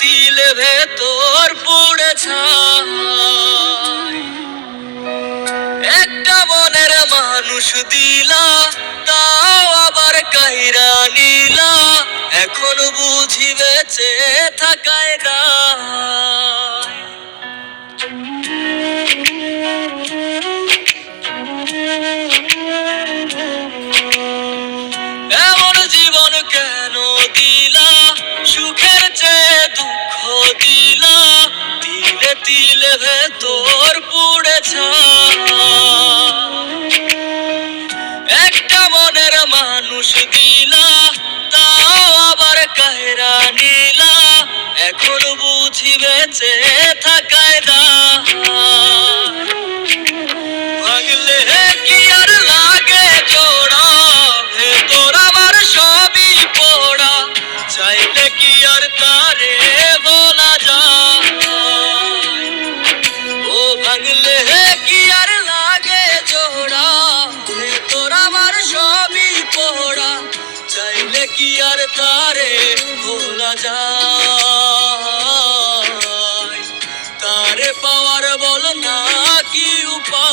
তিলে ভেতর পুড়ে ছাই। একটা মনের মানুষ দিলা, তাও আবার কাইরা নিলা, এখন বুঝি বেঁচে থাকায় দায়। এমন জীবন কেন দিলা, সুখের চেয়ে দুঃখ দিলা, তিলে তিলে ভেতর পুড়ে ছাই। একটা মনের মানুষ দিলা, তাও আবার কাহেরা নিলা, এখন বুঝি বেঁচে থাকায় দায়। ভাঙলে কি আর লাগে জোড়া, ভেতর আমার সবই পোড়া, চাইলে কি আর তারে বলা যায়। ও ভাঙলে কি আর লাগে জোড়া, ভেতর আমার সবই পোড়া, চাইলে কি আর তারে ভোলা যায়।